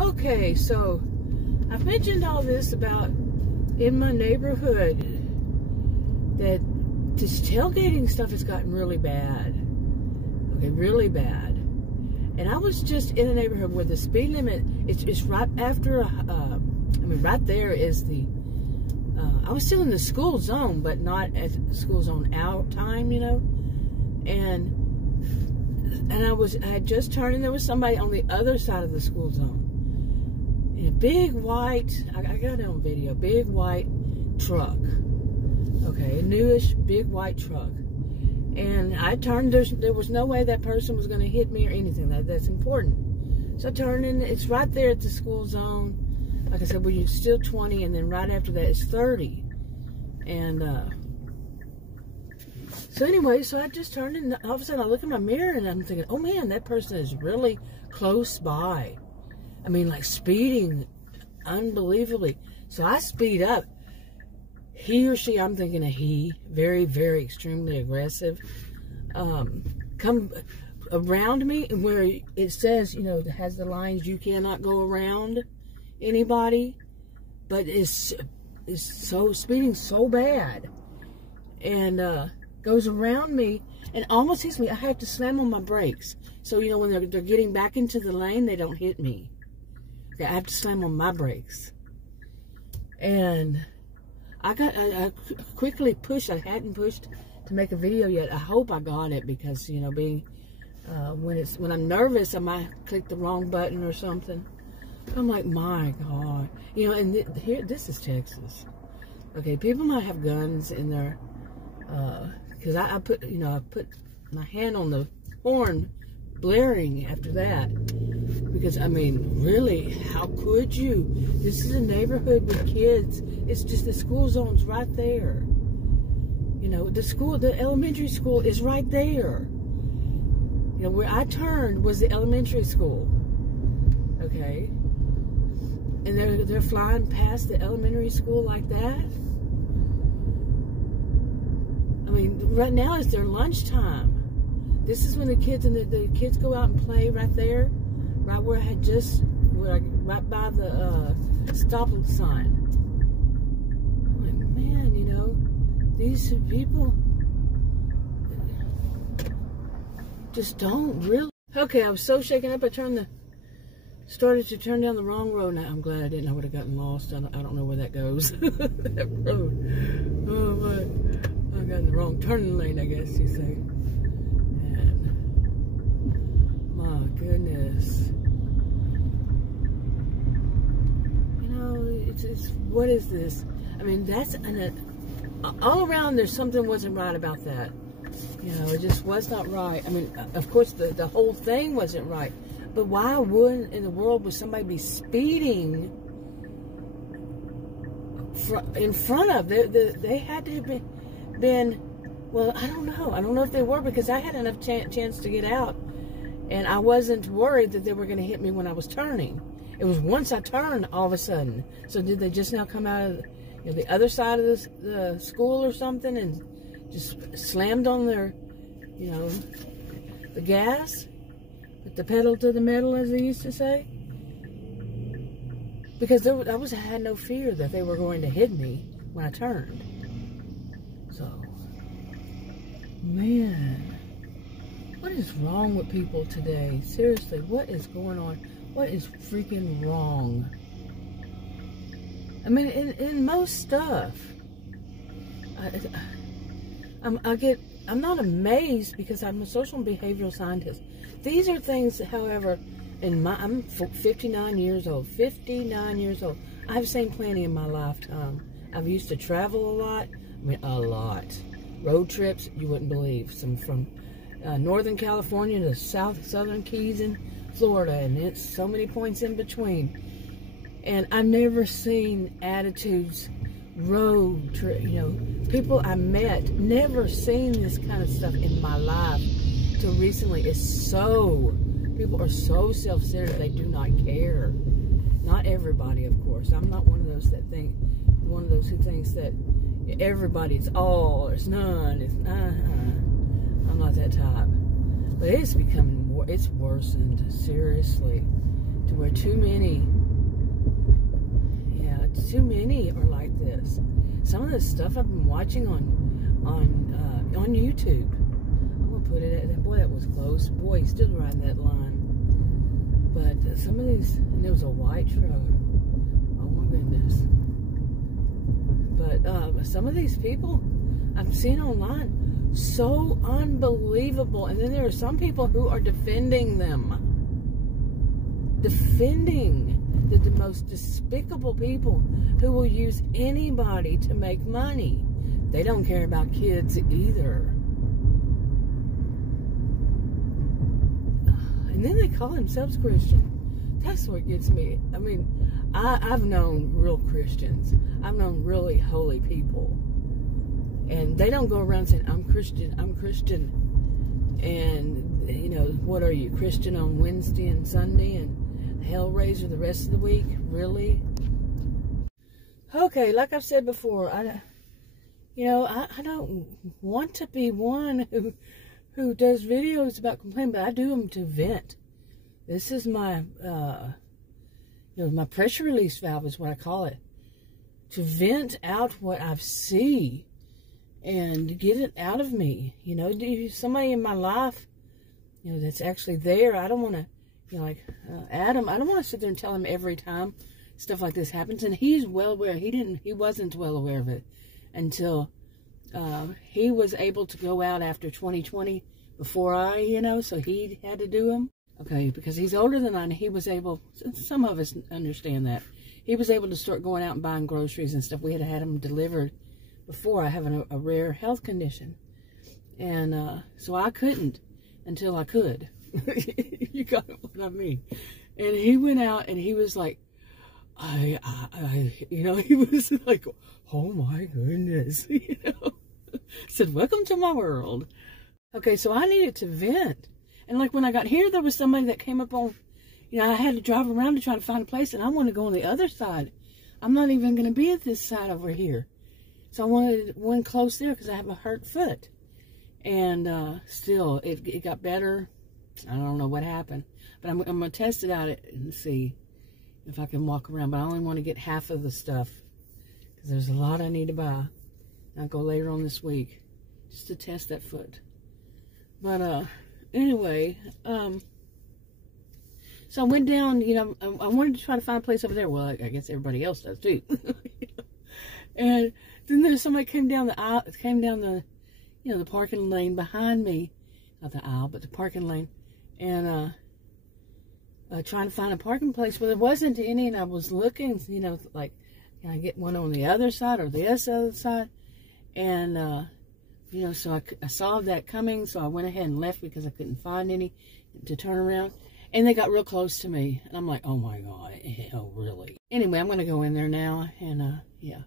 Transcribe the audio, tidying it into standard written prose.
Okay, so I've mentioned all this about in my neighborhood that this tailgating stuff has gotten really bad. Okay, really bad. And I was just in a neighborhood where the speed limit is right after, right there is the, I was still in the school zone, but not at the school zone out time, you know. And I had just turned, and there was somebody on the other side of the school zone. In a big white, I got it on video, big white truck. Okay, a newish big white truck. And I turned, there was no way that person was going to hit me or anything. That's important. So I turned in, it's right there at the school zone. Like I said, well, you're still 20, and then right after that is 30. And so anyway, so I just turned in, all of a sudden I look in my mirror and I'm thinking, oh man, that person is really close by. I mean, like speeding unbelievably. So I speed up. He or she, I'm thinking a he, very, very extremely aggressive, come around me, and where it says, you know, it has the lines, you cannot go around anybody, but is so speeding so bad, and goes around me and almost hits me. I have to slam on my brakes, so you know when they're getting back into the lane, they don't hit me. Okay, I have to slam on my brakes, and I quickly pushed. I hadn't pushed to make a video yet. I hope I got it, because you know, being when I'm nervous, I might click the wrong button or something. I'm like, my God, you know. And here, this is Texas. Okay, people might have guns in their, because I put my hand on the horn, blaring after that. Because, I mean, really, how could you? This is a neighborhood with kids. It's just the school zone's right there. You know, the elementary school is right there. You know, where I turned was the elementary school. Okay? And they're flying past the elementary school like that. I mean, right now it's their lunchtime. This is when the kids go out and play right there. Right where I had right by the stop sign. I'm like, man, you know, these people just don't really. Okay, I was so shaken up. I started to turn down the wrong road. Now I'm glad I didn't. I would have gotten lost. I don't know where that goes. That road. Oh my! I got in the wrong turning lane, I guess you say. My goodness. You know, it's what is this? I mean, that's all around there's something wasn't right about that. You know, it just was not right. I mean, of course, the whole thing wasn't right. But why wouldn't in the world would somebody be speeding in front of? They had to have been, well, I don't know. I don't know if they were, because I had enough chance to get out. And I wasn't worried that they were going to hit me when I was turning. It was once I turned, all of a sudden. So did they just now come out of the other side of the school or something and just slammed on their, you know, the gas? Put the pedal to the metal, as they used to say? Because I had no fear that they were going to hit me when I turned. So, man. What is wrong with people today? Seriously, what is going on? What is freaking wrong? I mean, in most stuff, I'm not amazed, because I'm a social and behavioral scientist. These are things, however, I'm 59 years old. 59 years old. I've seen plenty in my lifetime. I've used to travel a lot. I mean, a lot. Road trips, you wouldn't believe. Some from Northern California to Southern Keys in Florida, and it's so many points in between. And I've never seen attitudes, road trip, you know, people I met, never seen this kind of stuff in my life till recently. People are so self-centered, they do not care. Not everybody, of course. I'm not one of those who thinks that everybody, it's all, or it's none, it's I'm not that type. But it's becoming more, it's worsened, seriously. to where too many are like this. Some of the stuff I've been watching on YouTube. I'm gonna put it at, boy, that was close. Boy, he's still riding that line. But some of these, and there was a white truck. Oh my goodness. But some of these people I've seen online, so unbelievable. And then there are some people who are defending them. Defending the most despicable people who will use anybody to make money. They don't care about kids either. And then they call themselves Christian. That's what gets me. I mean, I've known real Christians. I've known really holy people. And they don't go around saying, I'm Christian, I'm Christian. And, you know, what are you, Christian on Wednesday and Sunday and Hellraiser the rest of the week? Really? Okay, like I've said before, I don't want to be one who does videos about complaining, but I do them to vent. This is my, my pressure release valve is what I call it. To vent out what I see and get it out of me. You know, somebody in my life, you know, that's actually there. I don't want to, you know, like Adam, I don't want to sit there and tell him every time stuff like this happens. And he's well aware. He wasn't well aware of it until he was able to go out after 2020 before I, you know, so he had to do them. Okay, because he's older than I, and he was able, some of us understand that. He was able to start going out and buying groceries and stuff. We had had him delivered before I having a rare health condition. And so I couldn't until I could. You got what I mean. And he went out and he was like, you know, he was like, oh my goodness, you know. Said, welcome to my world. Okay, so I needed to vent. And like when I got here, there was somebody that came up on, you know, I had to drive around to try to find a place, and I want to go on the other side. I'm not even going to be at this side over here. So I wanted one close there because I have a hurt foot. And still, it got better. I don't know what happened. But I'm going to test it out and see if I can walk around. But I only want to get half of the stuff because there's a lot I need to buy. I'll go later on this week just to test that foot. But anyway, so I went down, you know, I wanted to try to find a place over there. Well, I guess everybody else does too. And then there's somebody came down the aisle, you know, the parking lane behind me. Not the aisle, but the parking lane. And trying to find a parking place. Well, there wasn't any, and I was looking, you know, like, can I get one on the other side or the other side? And, you know, so I saw that coming, so I went ahead and left because I couldn't find any to turn around. And they got real close to me. And I'm like, oh my God, hell, really? Anyway, I'm going to go in there now, and, yeah.